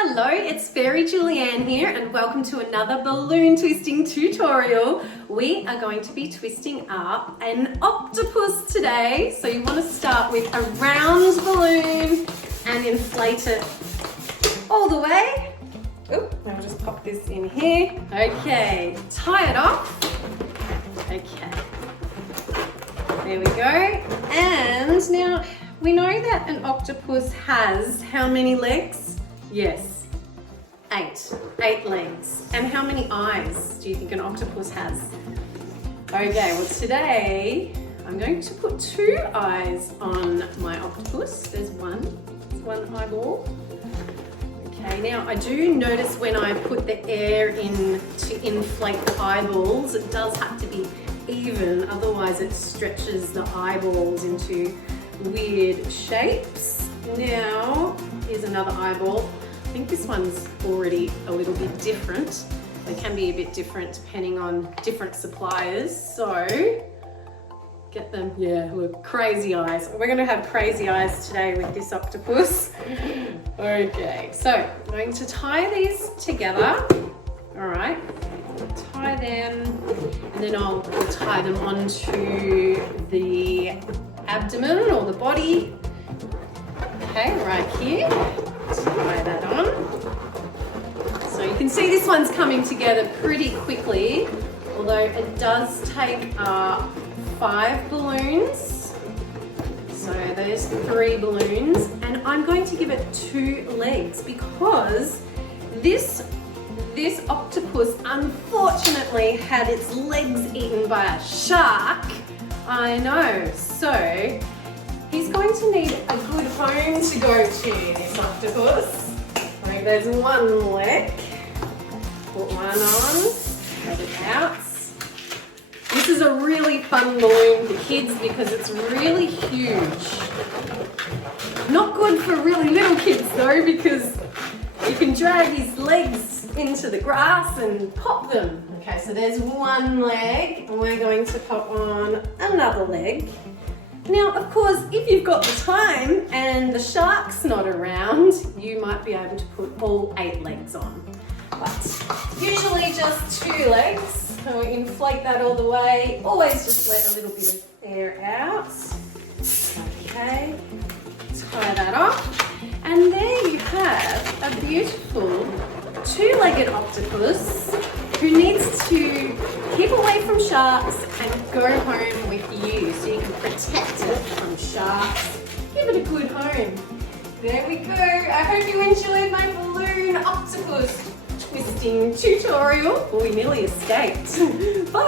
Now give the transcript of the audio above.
Hello, it's Fairy Julianne here and welcome to another balloon twisting tutorial. We are going to be twisting up an octopus today. So you want to start with a round balloon and inflate it all the way. Oop, I'll just pop this in here. Okay, tie it off. Okay, there we go. And now we know that an octopus has how many legs? Yes, 8 legs. And how many eyes do you think an octopus has? Okay, well today I'm going to put 2 eyes on my octopus. There's one eyeball. Okay, now I do notice when I put the air in to inflate the eyeballs, it does have to be even, otherwise it stretches the eyeballs into weird shapes. Now, here's another eyeball. I think this one's already a little bit different. They can be a bit different depending on different suppliers. So, get them, yeah, look, crazy eyes. We're gonna have crazy eyes today with this octopus. Okay, so I'm going to tie these together. All right, tie them, and then we'll tie them onto the abdomen or the body. Okay, right here, tie that on. So you can see this one's coming together pretty quickly, although it does take 5 balloons. So there's 3 balloons, and I'm going to give it 2 legs because this octopus unfortunately had its legs eaten by a shark. I know, so he's going to need a good home to go to, this octopus. Right, there's one leg. Put one on, take it out. This is a really fun balloon for kids because it's really huge. Not good for really little kids though, because you can drag his legs into the grass and pop them. Okay, so there's one leg, and we're going to pop on another leg. Now, of course, if you've got the time and the shark's not around, you might be able to put all 8 legs on. But usually just 2 legs. So we inflate that all the way. Always just let a little bit of air out. Okay, tie that off. And there you have a beautiful 2-legged octopus who needs to keep away from sharks and go home with you so you can protect it from sharks. Give it a good home. There we go. I hope you enjoyed my balloon octopus twisting tutorial. We nearly escaped. Bye.